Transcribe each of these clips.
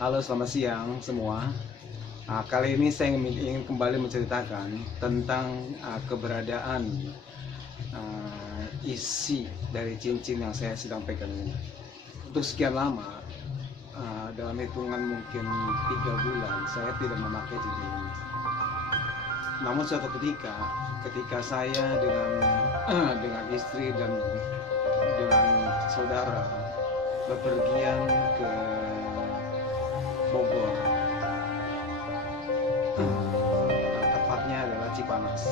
Halo, selamat siang semua. Kali ini saya ingin kembali menceritakan tentang keberadaan isi dari cincin yang saya sedang pegang ini. Untuk sekian lama, dalam hitungan mungkin 3 bulan, saya tidak memakai cincin ini. Namun suatu ketika saya dengan istri dan dengan saudara bepergian ke Bogor, tepatnya adalah Cipanas,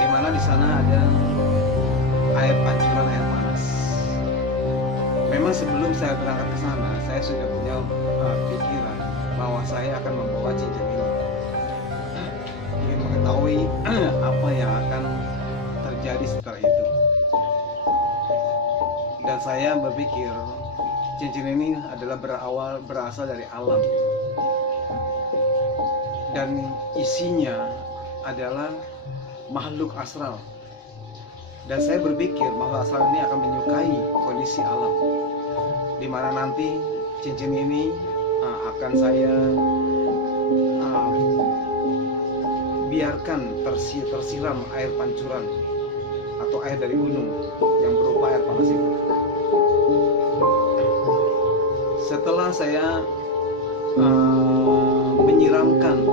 di mana di sana ada pancuran air panas. Memang sebelum saya berangkat ke sana, saya sudah punya pikiran bahwa saya akan membawa cincin ini, ingin mengetahui apa yang akan terjadi setelah itu. Dan saya berpikir cincin ini adalah berasal dari alam, dan isinya adalah makhluk astral. Dan saya berpikir makhluk astral ini akan menyukai kondisi alam, di mana nanti cincin ini akan saya biarkan tersiram air pancuran atau air dari gunung yang berupa air panas itu. Setelah saya menyiramkan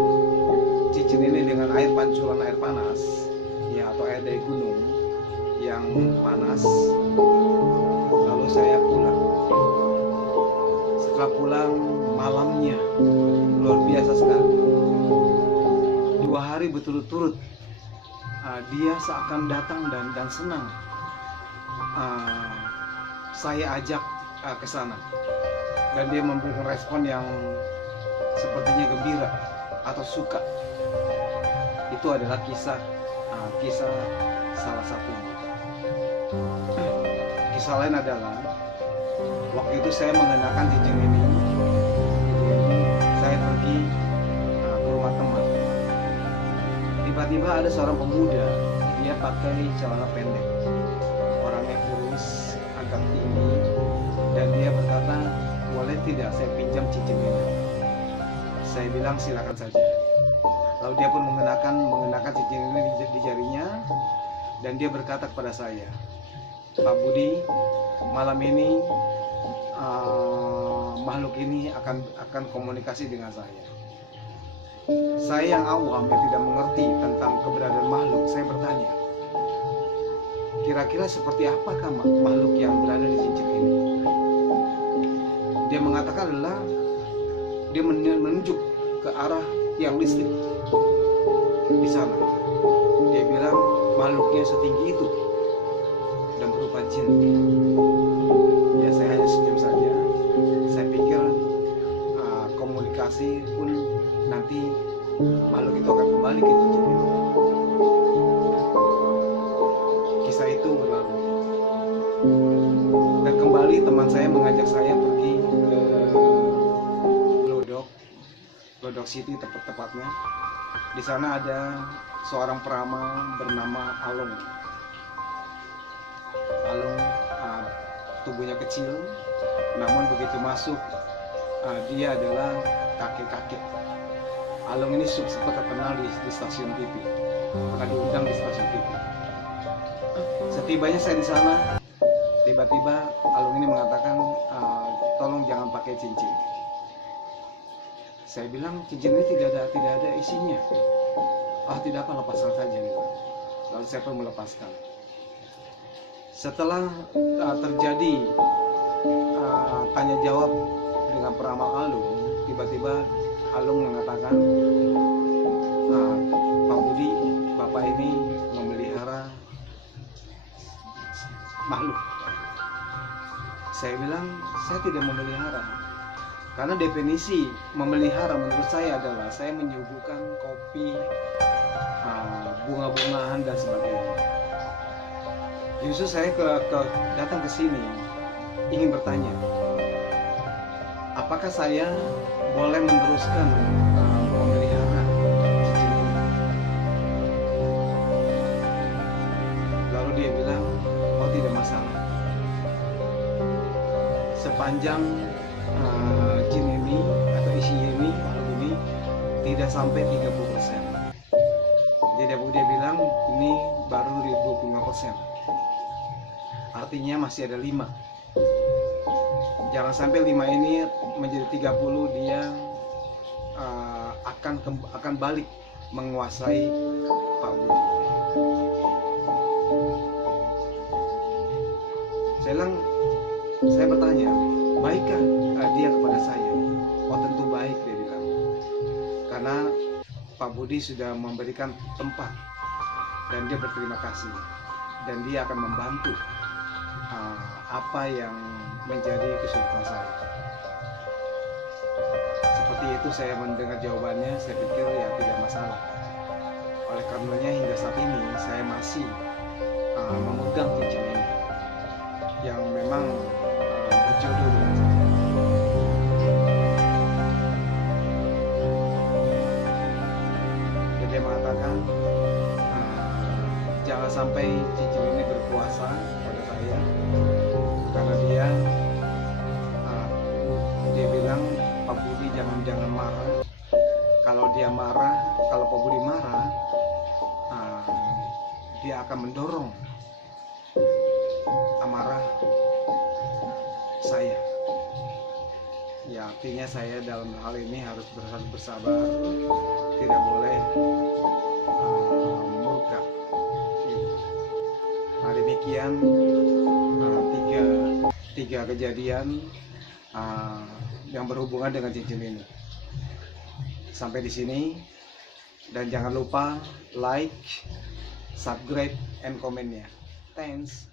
cincin ini dengan air pancuran air panas, ya, atau air dari gunung yang panas, lalu saya pulang. Setelah pulang, malamnya luar biasa sekali. 2 hari berturut-turut dia seakan datang dan senang. Saya ajak ke sana, dan dia memberikan respon yang sepertinya gembira atau suka. Itu adalah kisah salah satunya. Kisah lain adalah waktu itu saya mengenakan cincin ini, saya pergi ke rumah teman. Tiba-tiba ada seorang pemuda, dia pakai celana pendek, orangnya kurus, agak tinggi, dan dia berkata, "Boleh tidak saya pinjam cincin ini?" Saya bilang silakan saja. Lalu dia pun mengenakan cincin ini di jarinya, dan dia berkata kepada saya, "Pak Budi, malam ini makhluk ini akan komunikasi dengan saya." Saya yang awam, yang tidak mengerti tentang keberadaan makhluk, saya bertanya, kira-kira seperti apakah makhluk yang berada di cincin ini? Dia mengatakan adalah dia menunjuk ke arah tiang listrik di sana. Dia bilang makhluknya setinggi itu dan berupa jin. Ya, saya hanya senyum saja. Saya pikir komunikasi pun nanti makhluk itu akan kembali ke cincin itu. Kisah itu berlalu, dan kembali teman saya mengajak saya pergi ke Glodok City tepatnya. Di sana ada seorang peramal bernama Alung. Tubuhnya kecil, namun begitu masuk dia adalah kakek-kakek. Alung ini sempat terkenal di stasiun TV, pernah diundang di stasiun TV. Setibanya saya di sana, tiba-tiba Alung ini mengatakan, "Tolong jangan pakai cincin." Saya bilang, "Cincin ini tidak ada isinya." Tidak apa, lepaskan saja gitu. Lalu saya pun melepaskan. Setelah terjadi tanya jawab dengan peramal Alung, tiba-tiba Alung mengatakan, "Pak Budi, Bapak ini memelihara makhluk." Saya bilang, "Saya tidak memelihara." Karena definisi memelihara menurut saya adalah saya menyuguhkan kopi, bunga-bungaan dan sebagainya. Justru saya datang ke sini ingin bertanya, apakah saya boleh meneruskan memelihara cincin ini? Lalu dia bilang, "Oh, tidak masalah. Sepanjang jin ini tidak sampai 30%. Jadi dia bilang ini baru 25%. Artinya masih ada 5. Jangan sampai 5 ini menjadi 30, dia akan balik menguasai Pak Budi. Saya bertanya, baikkah dia kepada saya? Oh, tentu baik, dia bilang. Karena Pak Budi sudah memberikan tempat dan dia berterima kasih, dan dia akan membantu apa yang menjadi kesulitan saya. Seperti itu saya mendengar jawabannya, saya pikir ya tidak masalah. Oleh karenanya hingga saat ini saya masih memegang cincin ini yang memang berjodoh dengan saya. Jadi dia mengatakan jangan sampai cincin ini berkuasa pada saya, karena dia bilang Pak Budi jangan marah. Kalau Pak Budi marah, dia akan mendorong amarah saya. Ya, artinya saya dalam hal ini harus bersabar, tidak boleh murka. Nah, demikian tiga kejadian yang berhubungan dengan cincin ini. Sampai di sini, dan jangan lupa like, subscribe, and komennya. Thanks.